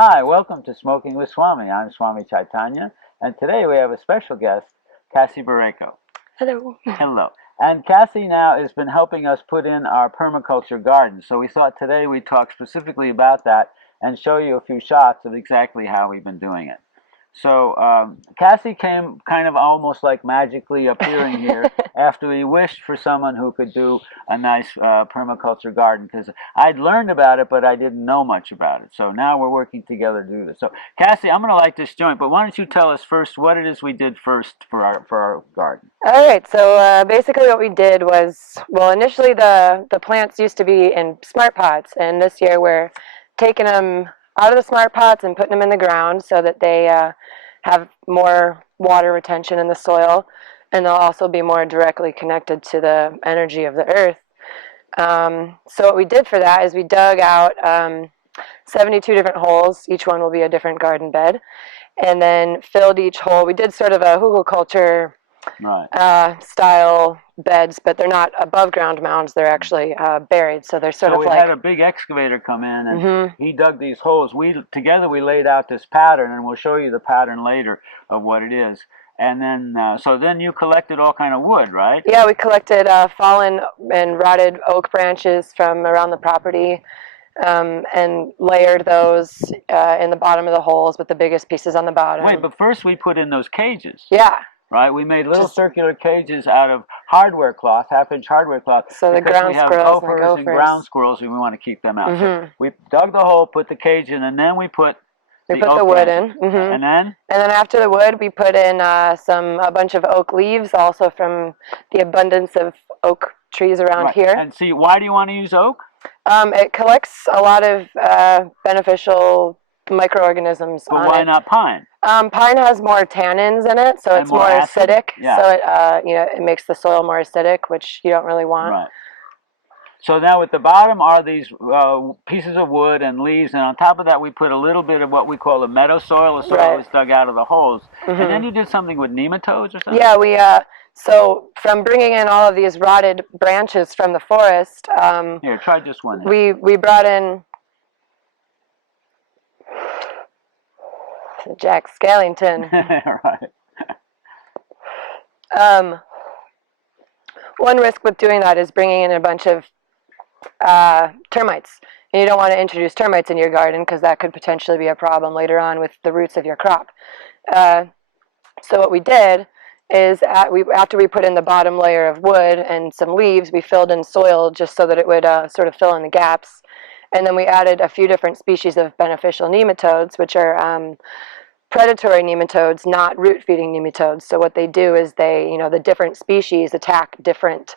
Hi, welcome to Smoking with Swami. I'm Swami Chaitanya, and today we have a special guest, Cassie Boraiko. Hello. Hello. And Cassie now has been helping us put in our permaculture garden, so we thought today we'd talk specifically about that and show you a few shots of exactly how we've been doing it. So Cassie came kind of almost like magically appearing here after we wished for someone who could do a nice permaculture garden, because I'd learned about it, but I didn't know much about it. So now we're working together to do this. So Cassie, I'm going to light this joint, but why don't you tell us first what it is we did first for our garden? All right, so basically what we did was, well, initially the plants used to be in smart pots, and this year we're taking them out of the smart pots and putting them in the ground so that they have more water retention in the soil, and they'll also be more directly connected to the energy of the earth. So what we did for that is we dug out 72 different holes. Each one will be a different garden bed, and then filled each hole. We did sort of a hugelkultur style beds, but they're not above ground mounds. They're actually buried, so they're sort of like. So we had a big excavator come in, and he dug these holes. Together we laid out this pattern, and we'll show you the pattern later of what it is. And then, so then you collected all kind of wood, right? Yeah, we collected fallen and rotted oak branches from around the property, and layered those in the bottom of the holes with the biggest pieces on the bottom. Wait, but first we put in those cages. Yeah. Right, we made little circular cages out of hardware cloth, half-inch hardware cloth. So the ground squirrels we have gophers and ground squirrels, and we want to keep them out. So we dug the hole, put the cage in, and then we put the wood in. And then after the wood, we put in a bunch of oak leaves, also from the abundance of oak trees around here. And see, why do you want to use oak? It collects a lot of beneficial microorganisms. But why not pine? Pine has more tannins in it, so it's more acidic. Yeah. So it makes the soil more acidic, which you don't really want. Right. So now at the bottom are these pieces of wood and leaves, and on top of that we put a little bit of what we call a meadow soil, the soil that's dug out of the holes. And then you did something with nematodes or something? Yeah, so from bringing in all of these rotted branches from the forest. Here, try just one. We brought in Jack Skellington. Right. One risk with doing that is bringing in a bunch of termites. And you don't want to introduce termites in your garden because that could potentially be a problem later on with the roots of your crop. So what we did is after we put in the bottom layer of wood and some leaves, we filled in soil just so that it would sort of fill in the gaps. And then we added a few different species of beneficial nematodes, which are predatory nematodes, not root-feeding nematodes. So what they do is the different species attack different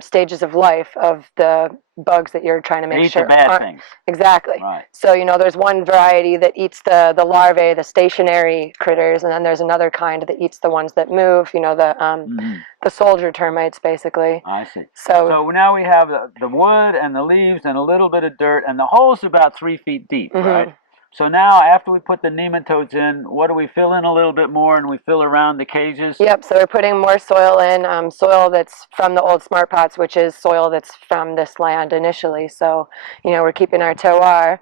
stages of life of the bugs that you're trying to make sure aren't. Bad things. Exactly. Right. So there's one variety that eats the larvae, the stationary critters, and then there's another kind that eats the ones that move. The soldier termites, basically. I see. So now we have the wood and the leaves and a little bit of dirt, and the hole's about 3 feet deep, right? So now, after we put the nematodes in, what do we fill in a little bit more, and we fill around the cages? Yep, so we're putting more soil in, soil that's from the old smart pots, which is soil that's from this land initially. So, we're keeping our terroir.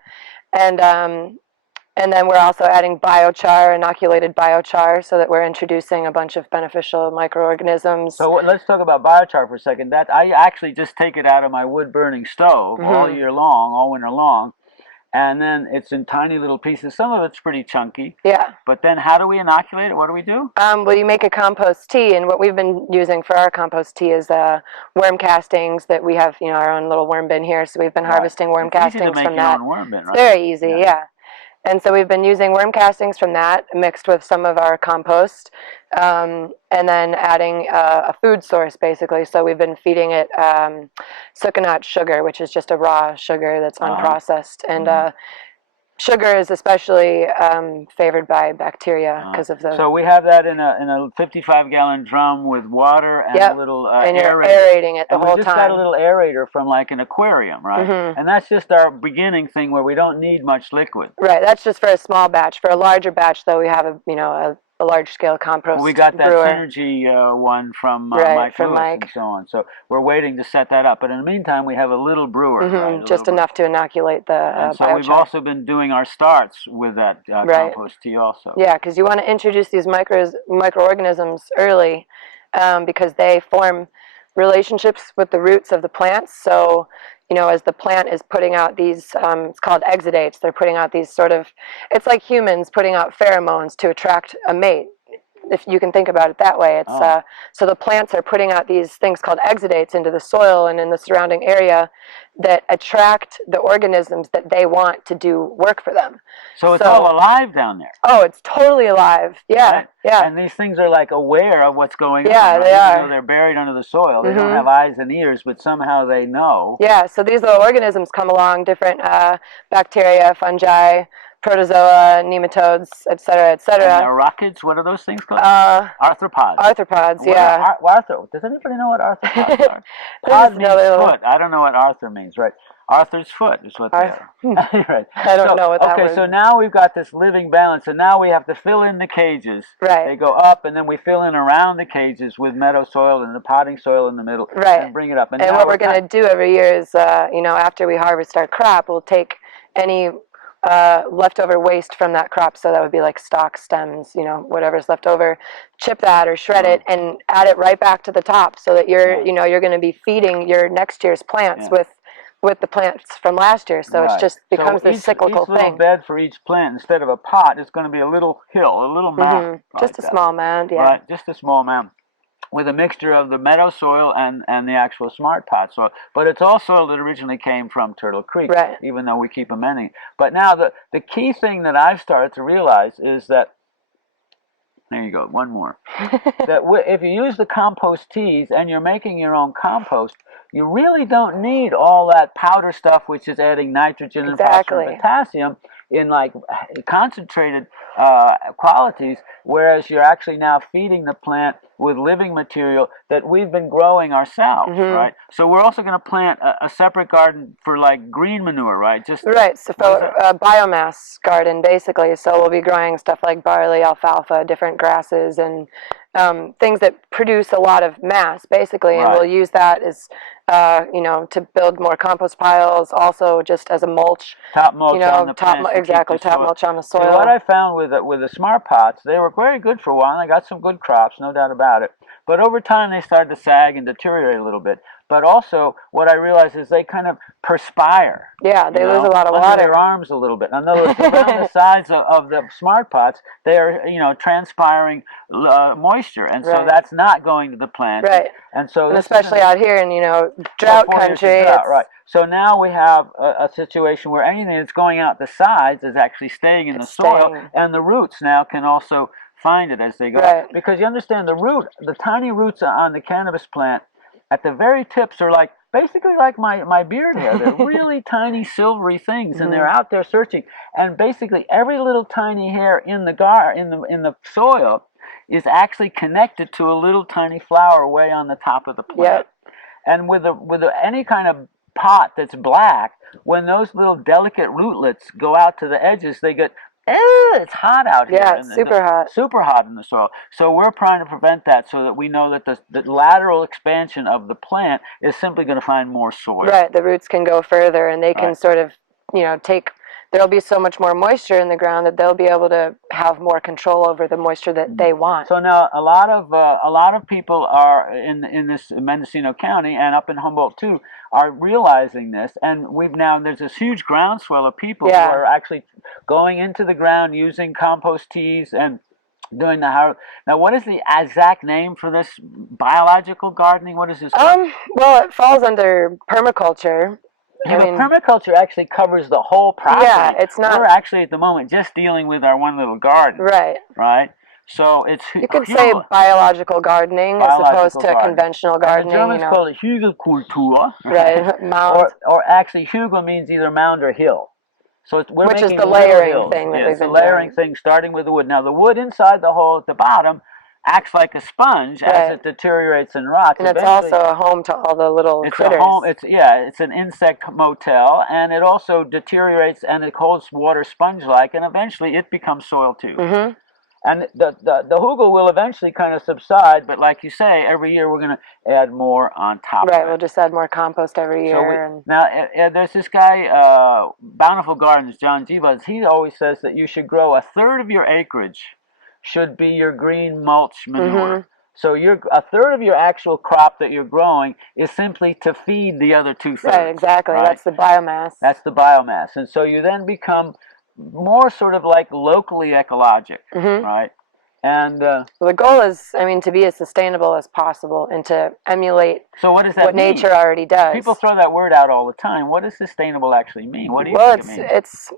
And then we're also adding biochar, inoculated biochar, so that we're introducing a bunch of beneficial microorganisms. So let's talk about biochar for a second. I actually just take it out of my wood-burning stove all year long, all winter long. And then it's in tiny little pieces. Some of it's pretty chunky. Yeah. But then how do we inoculate it? What do we do? Well, you make a compost tea, and what we've been using for our compost tea is worm castings that we have, our own little worm bin here. So we've been harvesting worm castings from that. Easy to make your own worm bin, right? It's very easy, yeah. And so we've been using worm castings from that mixed with some of our compost, and then adding a food source, basically. So we've been feeding it sucanat sugar, which is just a raw sugar that's unprocessed. And sugar is especially favored by bacteria because of the. So we have that in a 55-gallon drum with water and a little and you're aerating it the whole time. We just got a little aerator from like an aquarium, right? And that's just our beginning thing where we don't need much liquid. Right. That's just for a small batch. For a larger batch, though, we have a a large-scale compost we got that brewer. Synergy one from Right, Mike from Lewis Mike. and so on. So we're waiting to set that up. But in the meantime, we have a little brewer. Right, Just enough to inoculate the and so biochar. we've also been doing our starts with that Right. compost tea also. Yeah, because you want to introduce these microorganisms early because they form relationships with the roots of the plants. So, you know, as the plant is putting out these, it's called exudates, they're putting out these sort of, it's like humans putting out pheromones to attract a mate. If you can think about it that way, it's so the plants are putting out these things called exudates into the soil and in the surrounding area that attract the organisms that they want to do work for them. So it's all alive down there. Oh, it's totally alive. Yeah, right? Yeah. And these things are like aware of what's going on. Yeah, Right? they are. Even though they're buried under the soil, they don't have eyes and ears, but somehow they know. Yeah. So these little organisms come along, different bacteria, fungi, protozoa, nematodes, etc., etc. And arachnids, what are those things called? Arthropods. Arthropods, yeah. Does anybody know what arthropods are? Pod means foot. I don't know what arthur means, right? Arthur's foot is what they are. Right. I don't know what that Okay, was. so now we've got this living balance, and now we have to fill in the cages. Right. They go up, and then we fill in around the cages with meadow soil and the potting soil in the middle, right. and bring it up. And what we're going to do every year is, you know, after we harvest our crop, we'll take any leftover waste from that crop, so that would be like stalk, stems, you know, whatever's left over, chip that or shred it and add it right back to the top, so that you're, you know, you're going to be feeding your next year's plants with the plants from last year. So it just becomes this cyclical thing. Each little bed for each plant, instead of a pot, is going to be a little hill, a little mound. Just a small mound, yeah. Right, just a small mound, with a mixture of the meadow soil and the actual smart pot soil. But it's all soil that originally came from Turtle Creek, right. even though we keep amending. But now the key thing that I've started to realize is that, there you go, one more, that if you use the compost teas and you're making your own compost, you really don't need all that powder stuff, which is adding nitrogen and phosphorus and potassium in like concentrated qualities, whereas you're actually now feeding the plant with living material that we've been growing ourselves, right? So we're also going to plant a separate garden for like green manure, right? Right, so for a biomass garden, basically. So we'll be growing stuff like barley, alfalfa, different grasses, and things that produce a lot of mass, basically, and we'll use that as, you know, to build more compost piles, also just as a mulch. Top mulch, you know, on the plants. Exactly, top mulch on the soil. So what I found with the smart pots, they were very good for a while, and they got some good crops, no doubt about it. But over time, they started to sag and deteriorate a little bit. But also, what I realized is they kind of perspire. Yeah, they lose a lot of under water. Their arms a little bit. In other words, around the sides of the smart pots, they are, you know, transpiring moisture, and so that's not going to the plant. Right. And so, especially out here in, you know, drought country. Right. So now we have a situation where anything that's going out the sides is actually staying in the soil, and the roots now can also find it as they go. Right. Because you understand, the tiny roots on the cannabis plant at the very tips are like, basically like my beard hair. They're really tiny silvery things, and they're out there searching. And basically every little tiny hair in the soil is actually connected to a little tiny flower way on the top of the plant. Yep. And with any kind of pot that's black, when those little delicate rootlets go out to the edges, they get, it's hot out here. Yeah, it's super hot. Super hot in the soil. So we're trying to prevent that, so that we know that the lateral expansion of the plant is simply going to find more soil. Right, the roots can go further, and they can sort of, you know, there'll be so much more moisture in the ground that they'll be able to have more control over the moisture that they want. So now a lot of people are in this Mendocino County and up in Humboldt too are realizing this, and there's this huge groundswell of people who are actually going into the ground using compost teas and doing the Now, what is the exact name for this biological gardening? What is this called? Well, it falls under permaculture. Yeah, but permaculture actually covers the whole process. Yeah, it's not. We're actually at the moment just dealing with our one little garden. Right. Right. So it's. You could say biological gardening as opposed to conventional gardening. And the Germans call it Hügelkultur. Right. Mound. Or actually, Hügel means either mound or hill. So which is the layering thing that we've been doing. The layering thing, starting with the wood. Now the wood inside the hole at the bottom acts like a sponge as it deteriorates and rots. And it's also a home to all the little critters. It's an insect motel, and it also deteriorates and it holds water sponge-like, and eventually it becomes soil too. And the hugel will eventually kind of subside, but like you say, every year we're going to add more on top Right, of it. we'll just add more compost every year. Now, there's this guy, Bountiful Gardens, John G. Buds. He always says that you should grow a third of your acreage should be your green mulch manure. So a third of your actual crop that you're growing is simply to feed the other 2/3. Right, exactly. Right? That's the biomass. That's the biomass. And so you then become more sort of like locally ecologic, right? And well, the goal is, I mean, to be as sustainable as possible and to emulate so what does that what mean? nature already does. People throw that word out all the time. What does sustainable actually mean? What do you think it means? It's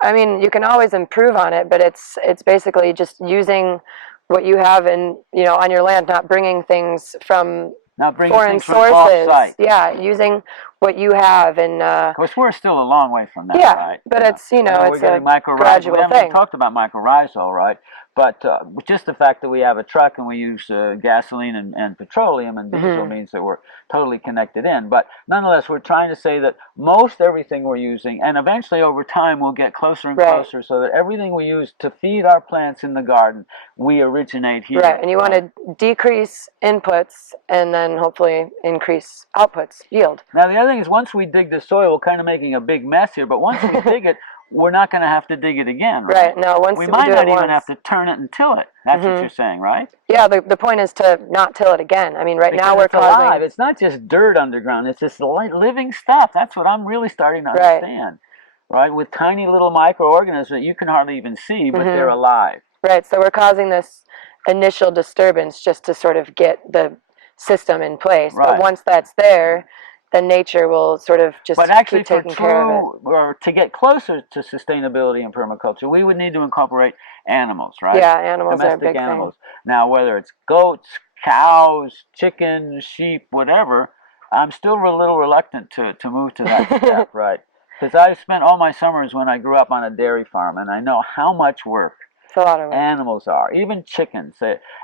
I mean, you can always improve on it, but it's basically just using what you have in, you know, on your land, not bringing things from foreign sources. Yeah, using what you have, and of course we're still a long way from that. Yeah, right? But it's, you know, it's a gradual we haven't thing. talked about mycorrhizal, right? But just the fact that we have a truck and we use gasoline and petroleum and diesel means that we're totally connected in. But nonetheless, we're trying to say that most everything we're using, and eventually over time we'll get closer and closer, so that everything we use to feed our plants in the garden, we originate here. Right, and you want to decrease inputs and then hopefully increase outputs, yield. Now the other thing is, once we dig the soil, we're kind of making a big mess here, but once we dig it, we're not going to have to dig it again, right? No, once we might not even have to turn it and till it. That's what you're saying, right? Yeah, the point is to not till it again. I mean, because now we're causing... alive. It's not just dirt underground. It's this living stuff. That's what I'm really starting to understand, right? With tiny little microorganisms that you can hardly even see, but they're alive. Right, so we're causing this initial disturbance just to sort of get the system in place. But once that's there, then nature will sort of just keep taking care of it. Or to get closer to sustainability in permaculture, we would need to incorporate animals, right? Yeah, animals are a Domestic big animals. thing. Now, whether it's goats, cows, chickens, sheep, whatever, I'm still a little reluctant to move to that step, right? Because I spent all my summers when I grew up on a dairy farm, and I know how much work a lot of work. Animals are, even chickens,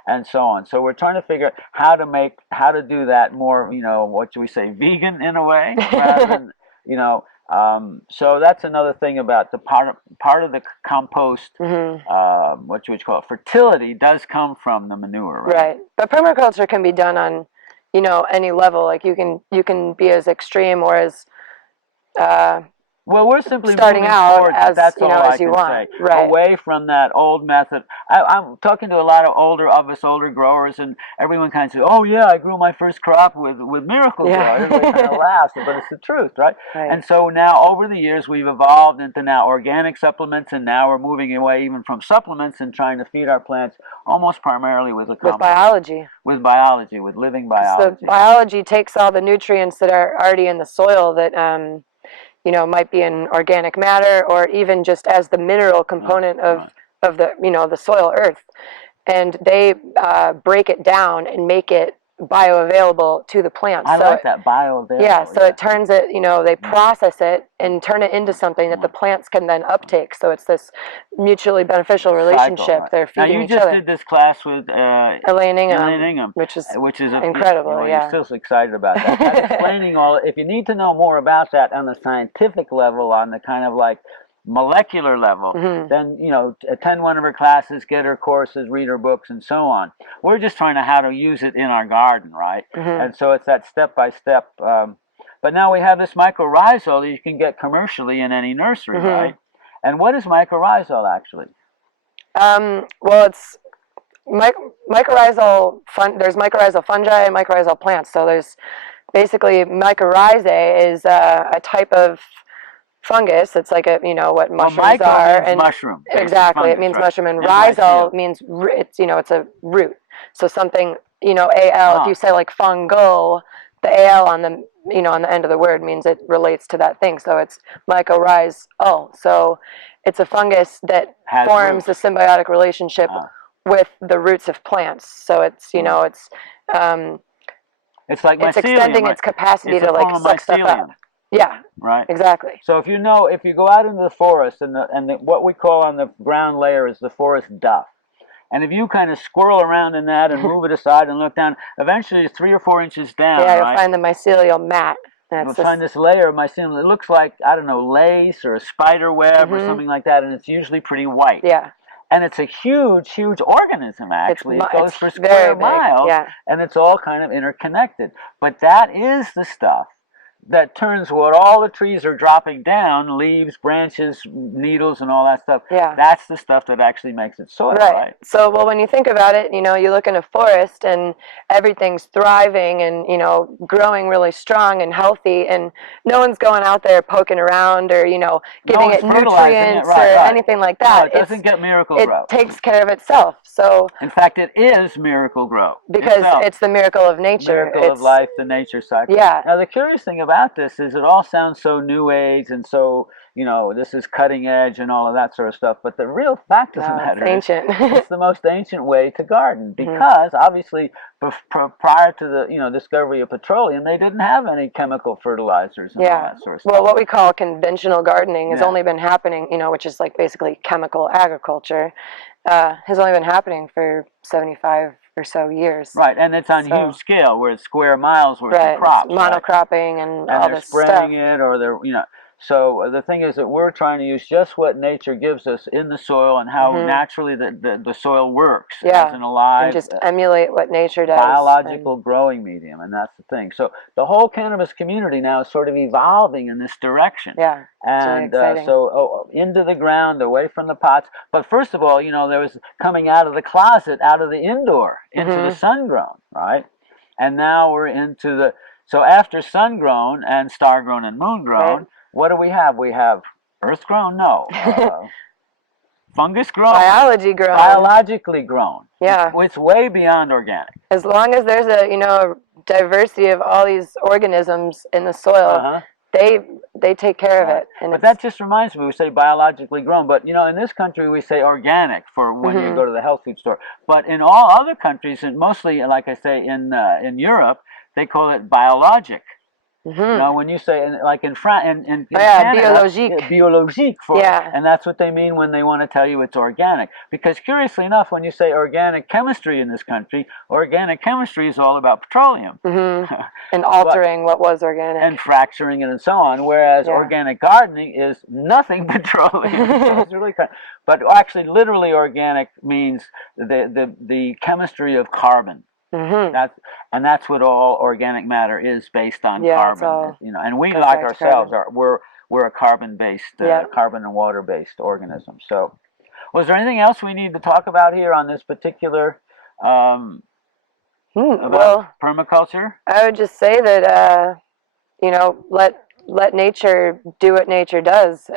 and so on. So we're trying to figure out how to do that more, you know, what should we say, vegan in a way, rather than, you know. So that's another thing about the part of the compost. What should we call it? Fertility does come from the manure, right? Right, but permaculture can be done on, you know, any level. Like you can be as extreme or as well, we're simply starting moving out forward, as, that's you know, all as I you can want, say. Away from that old method. I'm talking to a lot of older growers, and everyone kind of says, "Oh yeah, I grew my first crop with Miracle-Gro." Everybody kind of laughs, but it's the truth, right? And so now, over the years, we've evolved into now organic supplements, and now we're moving away even from supplements and trying to feed our plants almost primarily with biology. With biology, with living biology. So biology takes all the nutrients that are already in the soil that you know, might be in organic matter or even just as the mineral component of the, you know, the soil earth. And they break it down and make it bioavailable to the plants. I like that, bioavailable. Yeah, so it turns it, you know, they process it and turn it into something that the plants can then uptake. So it's this mutually beneficial relationship. They're feeding each other. Now you just did this class with Elaine Ingham, which is incredible. You're still so excited about that. I'm explaining if you need to know more about that on the scientific level, on the kind of like molecular level, then, you know, attend one of her classes, get her courses, read her books, and so on. We're just trying to how to use it in our garden, right? And so it's that step-by-step. But now we have this mycorrhizal that you can get commercially in any nursery, right? And what is mycorrhizal actually? Well, it's mycorrhizal. There's mycorrhizal fungi and mycorrhizal plants. So there's basically mycorrhizae is a type of fungus. It's like you know what mushrooms are, and mushroom. Exactly, fungus, it means mushroom, and rhizal means it's, you know, it's a root. So something, you know, al. If you say like fungal, the al on the, you know, on the end of the word means it relates to that thing. So it's mycorrhizal. So it's a fungus that forms a symbiotic relationship with the roots of plants. So it's, you know, it's like it's extending its capacity to like suck stuff up. Yeah. Right. Exactly. So if you go out into the forest and what we call on the ground layer is the forest duff, and if you kind of squirrel around in that and move it aside and look down, eventually 3 or 4 inches down, you'll find the mycelial mat. You'll find this layer of mycelium. It looks like, I don't know, lace or a spider web or something like that, and it's usually pretty white. Yeah. and it's a huge, huge organism, actually. It goes it's for very square big, miles, yeah. and it's all kind of interconnected. But that is the stuff that turns what all the trees are dropping down, leaves, branches, needles, and all that stuff. Yeah. That's the stuff that actually makes it soil, right? So, well, when you think about it, you know, you look in a forest and everything's thriving and, you know, growing really strong and healthy, and no one's going out there poking around or, you know, giving it nutrients or anything like that. No, it doesn't get Miracle-Gro. It takes care of itself. So, in fact, it is Miracle-Gro because itself. it's the miracle of nature. Miracle of life, the nature cycle. Yeah. Now, the curious thing about this is it all sounds so new age and so, you know, this is cutting edge and all of that sort of stuff. But the real fact of the matter is it's the most ancient way to garden, because obviously prior to the, you know, discovery of petroleum, they didn't have any chemical fertilizers and all that sort of stuff. Well, what we call conventional gardening has only been happening, you know, which is like basically chemical agriculture, has only been happening for 75 or so years. Right, and it's on huge scale, where it's square miles worth of crops. Monocropping and all this stuff. And they're spreading it, or they're, you know. So the thing is that we're trying to use just what nature gives us in the soil and how naturally the soil works as an alive, and just emulate what nature does. Biological growing medium, and that's the thing. So the whole cannabis community now is sort of evolving in this direction. Yeah, and really so into the ground, away from the pots. But first of all, you know, there was coming out of the closet, out of the indoor, into the sun-grown, right? And now we're into the, so after sun-grown and star-grown and moon-grown, what do we have? We have earth-grown? No. Fungus-grown? Biology-grown. Biologically grown. Yeah. It's way beyond organic. As long as there's a, you know, diversity of all these organisms in the soil, they take care of it. And but that just reminds me, we say biologically grown, but, you know, in this country we say organic for when you go to the health food store. But in all other countries, and mostly, like I say, in Europe, they call it biologic. You know, when you say, like in France, in Canada, biologique, and that's what they mean when they want to tell you it's organic. Because curiously enough, when you say organic chemistry in this country, organic chemistry is all about petroleum. And altering what was organic. And fracturing it and so on, whereas organic gardening is nothing petroleum. So it's really but actually, literally organic means the chemistry of carbon. That's what all organic matter is, based on carbon. You know, and we, like ourselves, we're a carbon-based, carbon and water-based organism. So, was there anything else we need to talk about here on this particular about permaculture? I would just say that you know, let nature do what nature does,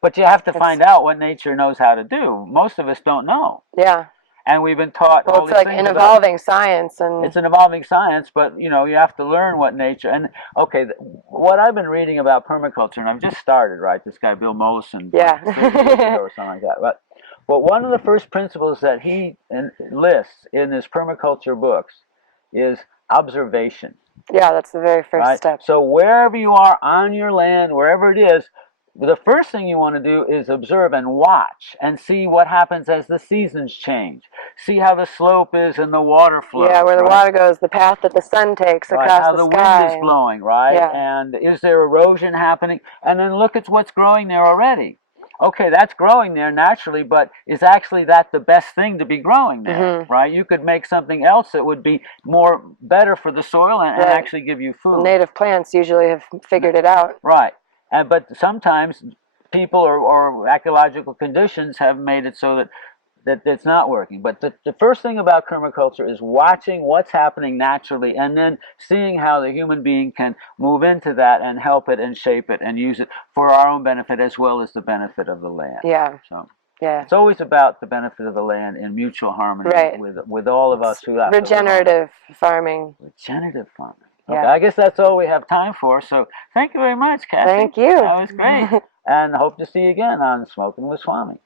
but you have to find out what nature knows how to do. Most of us don't know. Yeah. And we've been taught. Well, it's like an evolving science, and it's an evolving science. But you know, you have to learn what nature. And okay, what I've been reading about permaculture, and I've just started, right? This guy Bill Mollison, or something like that. But one of the first principles that he lists in his permaculture books is observation. Yeah, that's the very first step. So wherever you are on your land, wherever it is, the first thing you want to do is observe and watch and see what happens as the seasons change. See how the slope is and the water flows. Yeah, where the water goes, the path that the sun takes across how the sky. How the wind is blowing, right? Yeah. And is there erosion happening? And then look at what's growing there already. Okay, that's growing there naturally, but is actually that the best thing to be growing there, right? You could make something else that would be better for the soil and actually give you food. Native plants usually have figured it out. Right. But sometimes people or ecological conditions have made it so that it's not working. But the first thing about permaculture is watching what's happening naturally, and then seeing how the human being can move into that and help it and shape it and use it for our own benefit as well as the benefit of the land. Yeah. So yeah, it's always about the benefit of the land in mutual harmony with all of us who have regenerative farming. Regenerative farming. Okay, I guess that's all we have time for. So thank you very much, Cassie. Thank you. That was great. And hope to see you again on Smokin' with Swami.